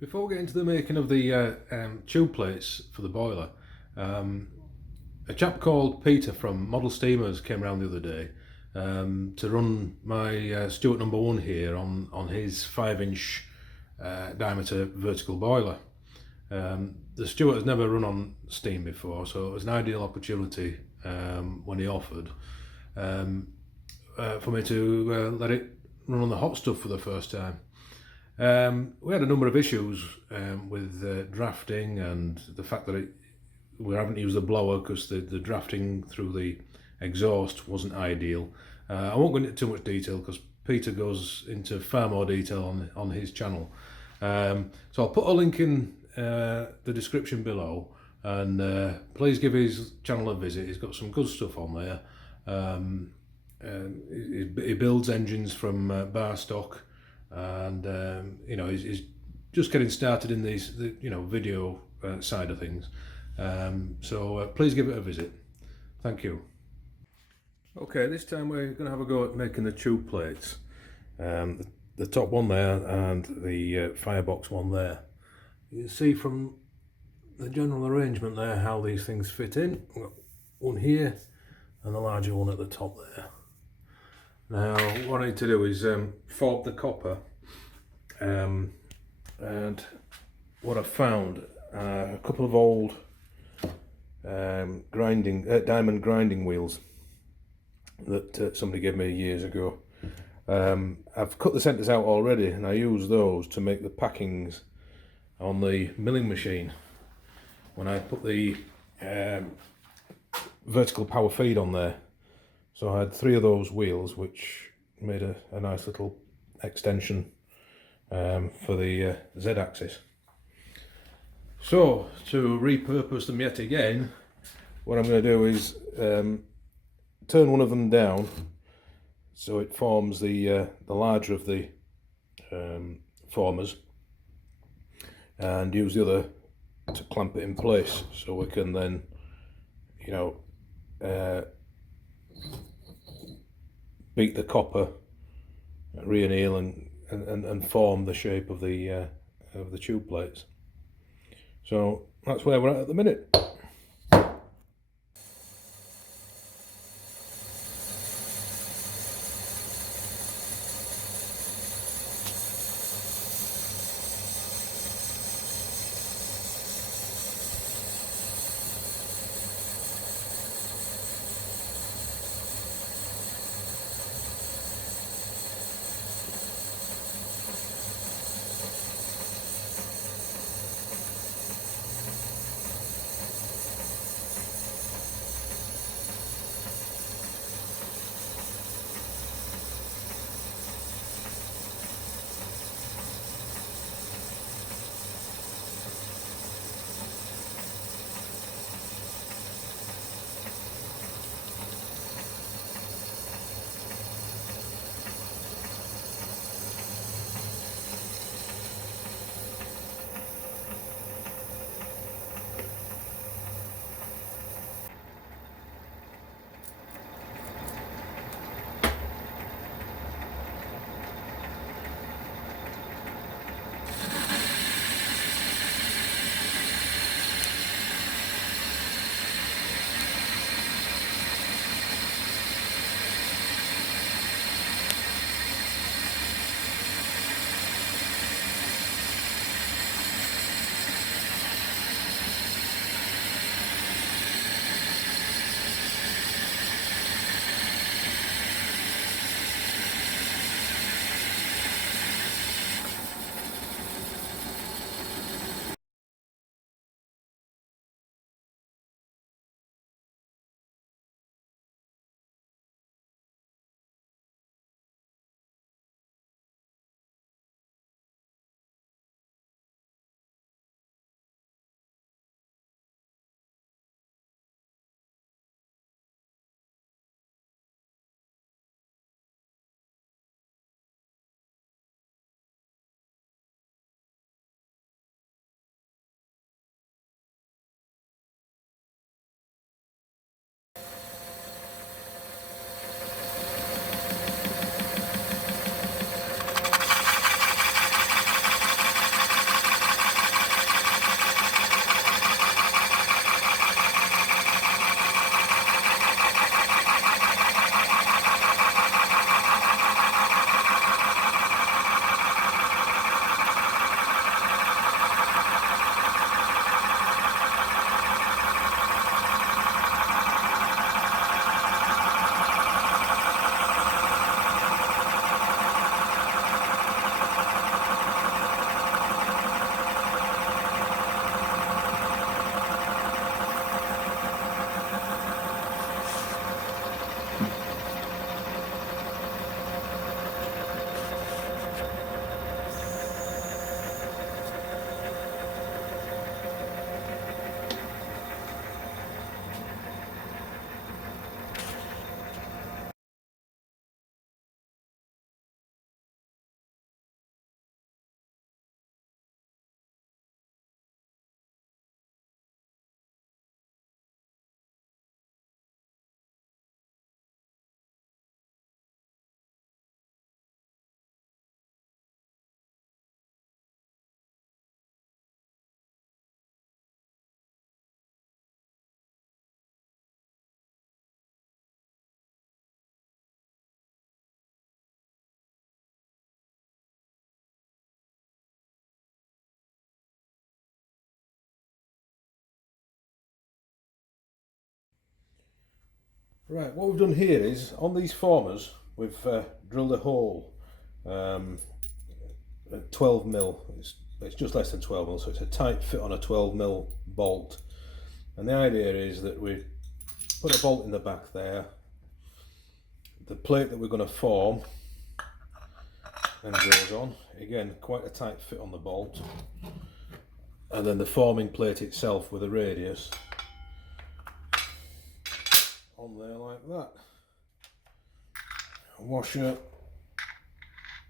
Before we get into the making of the tube plates for the boiler, a chap called Peter from Model Steamers came around the other day to run my Stuart number 1 here on his 5-inch diameter vertical boiler. The Stuart has never run on steam before, so it was an ideal opportunity when he offered for me to let it run on the hot stuff for the first time. We had a number of issues with drafting and the fact that we haven't used the blower because the drafting through the exhaust wasn't ideal. I won't go into too much detail because Peter goes into far more detail on his channel. So I'll put a link in the description below, and please give his channel a visit. He's got some good stuff on there. He builds engines from bar stock, and he's just getting started in these video side of things. So please give it a visit. Thank you. Okay, this time we're going to have a go at making the tube plates. The top one there and the firebox one there. You can see from the general arrangement there how these things fit in. We've got one here and the larger one at the top there. Now what I need to do is fork the copper, and what I've found are a couple of old diamond grinding wheels that somebody gave me years ago. I've cut the centres out already, and I use those to make the packings on the milling machine when I put the vertical power feed on there. So I had 3 of those wheels, which made a nice little extension for the Z-axis. So to repurpose them yet again, what I'm going to do is turn one of them down so it forms the larger of the formers, and use the other to clamp it in place, so we can then beat the copper, re-anneal and form the shape of the tube plates. So that's where we're at the minute. Right, what we've done here is, on these formers, we've drilled a hole at 12mm. It's just less than 12mm, so it's a tight fit on a 12mm bolt. And the idea is that we put a bolt in the back there. The plate that we're going to form then goes on. Again, quite a tight fit on the bolt. And then the forming plate itself with a radius on there like that. A washer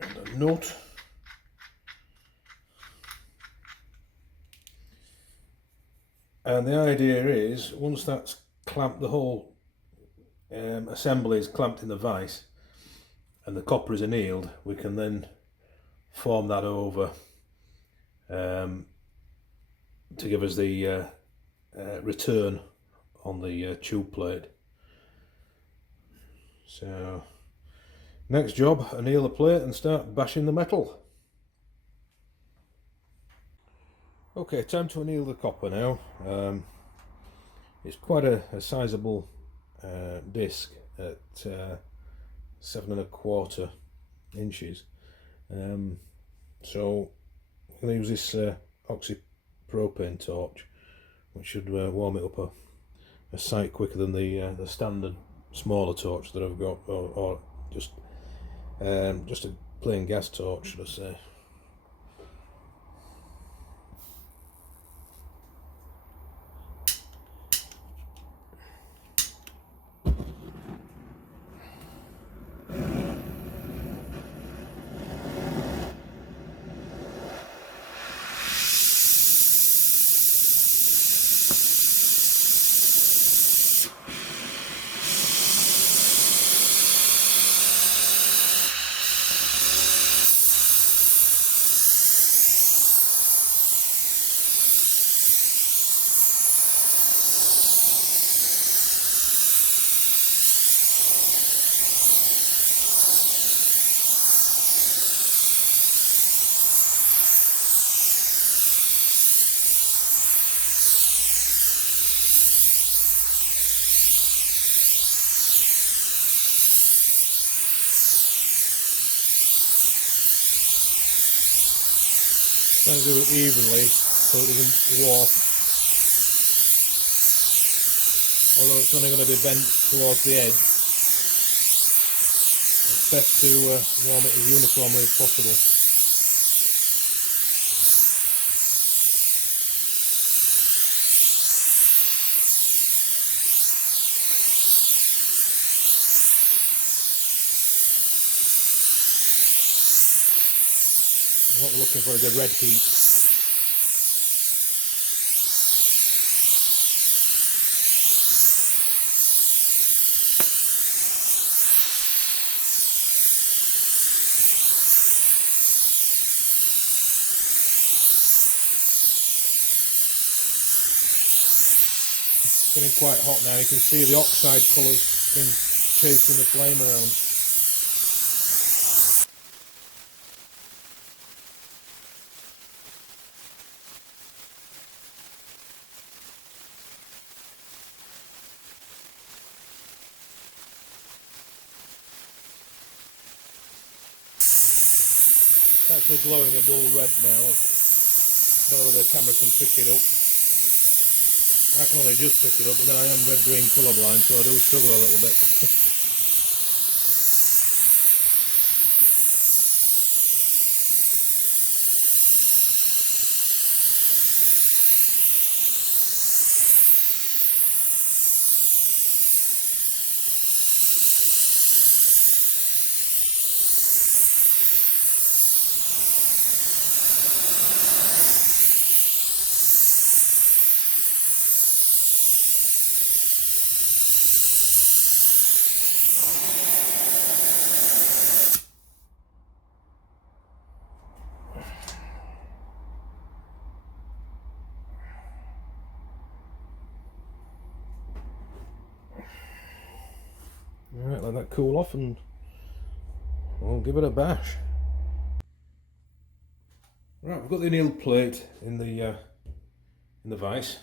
and a nut. And the idea is, once that's clamped, the whole assembly is clamped in the vise and the copper is annealed, we can then form that over to give us the return on the tube plate. So next job, anneal the plate and start bashing the metal. Okay, time to anneal the copper now. It's quite a sizable disc at 7¼ inches. So I'm going to use this oxypropane torch, which should warm it up a sight quicker than the standard smaller torch that I've got, or just a plain gas torch, should I say. Try and do it evenly so it doesn't warp. Although it's only going to be bent towards the edge, it's best to warm it as uniformly as possible. And what we're looking for is a red heat. Getting quite hot now. You can see the oxide colours been chasing the flame around. It's actually glowing a dull red now. I don't know whether the camera can pick it up. I can only just pick it up, but then I am red-green colourblind, so I do struggle a little bit. Alright, let that cool off and we'll give it a bash. Right, we've got the annealed plate in the vise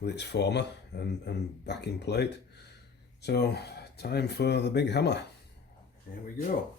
with its former and backing plate. So, time for the big hammer. Here we go.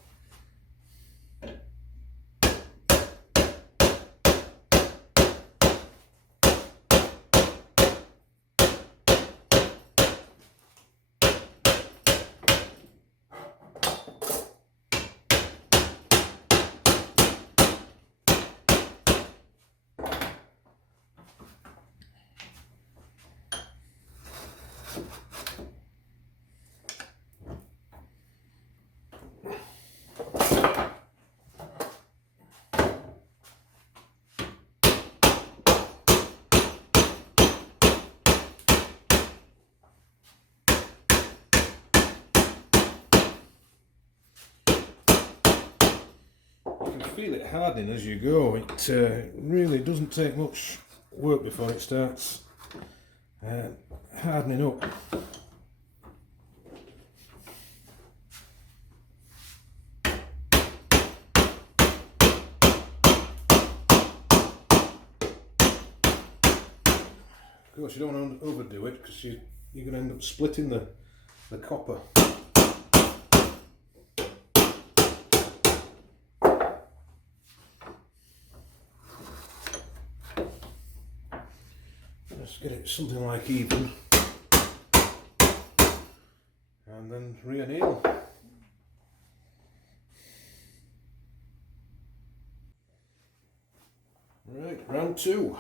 Feel it hardening as you go. It really doesn't take much work before it starts hardening up. Of course, you don't want to overdo it because you're going to end up splitting the copper. Just get it something like even, and then re-anneal. Right, round two.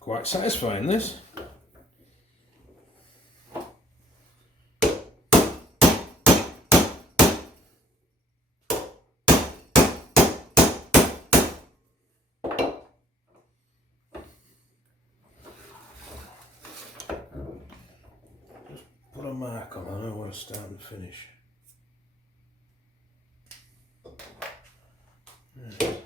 Quite satisfying, this. Just put a mark on, I know where to start and finish. Right.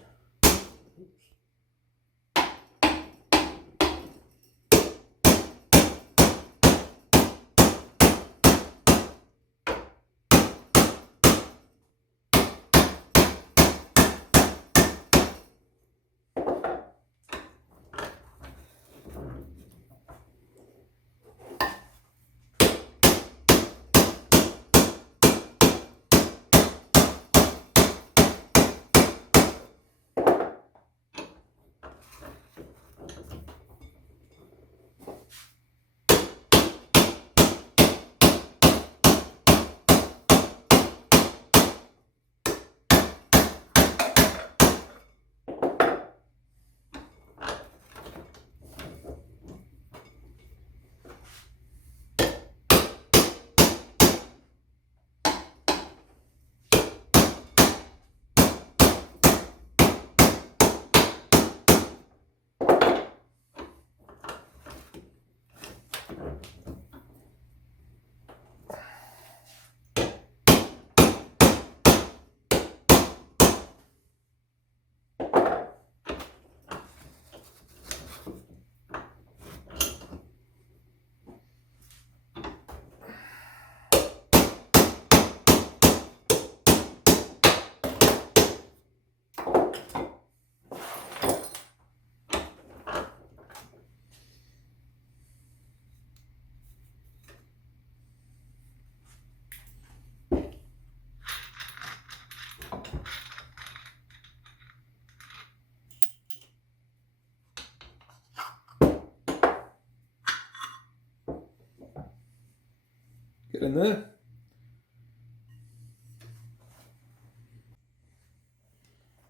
Getting there.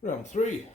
Round 3.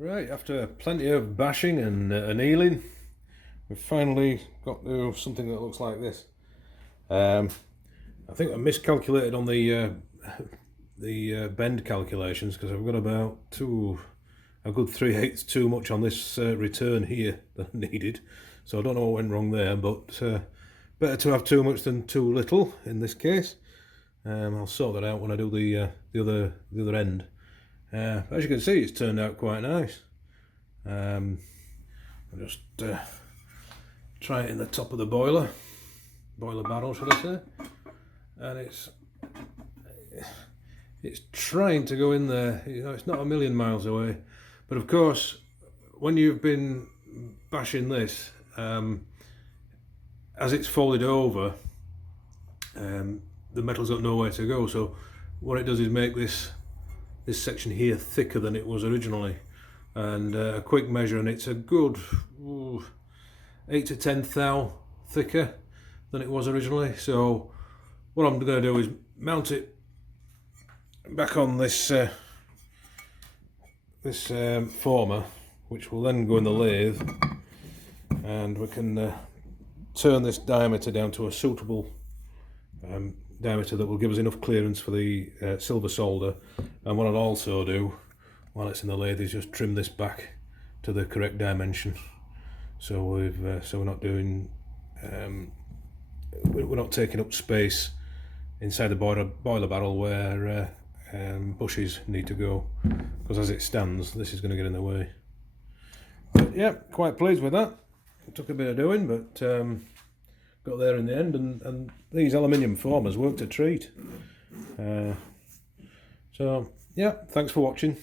Right, after plenty of bashing and annealing, we've finally got to something that looks like this. I think I miscalculated on the bend calculations, because I've got about a good 3/8 too much on this return here than I needed. So I don't know what went wrong there, but better to have too much than too little in this case. I'll sort that out when I do the other end. As you can see, it's turned out quite nice. I'll just try it in the top of the boiler barrel, should I say, and it's trying to go in there. You know, it's not a million miles away, but of course, when you've been bashing this, as it's folded over, the metal's got nowhere to go. So what it does is make this section here thicker than it was originally, and a quick measure, and it's a good 8 to 10 thou thicker than it was originally. So what I'm going to do is mount it back on this former, which will then go in the lathe, and we can turn this diameter down to a suitable diameter that will give us enough clearance for the silver solder. And what I'll also do while it's in the lathe is just trim this back to the correct dimension, so we're not doing we're not taking up space inside the boiler barrel where bushes need to go, because as it stands this is going to get in the way. But yeah, quite pleased with that. It took a bit of doing, but got there in the end, and these aluminium formers worked a treat. So yeah, thanks for watching.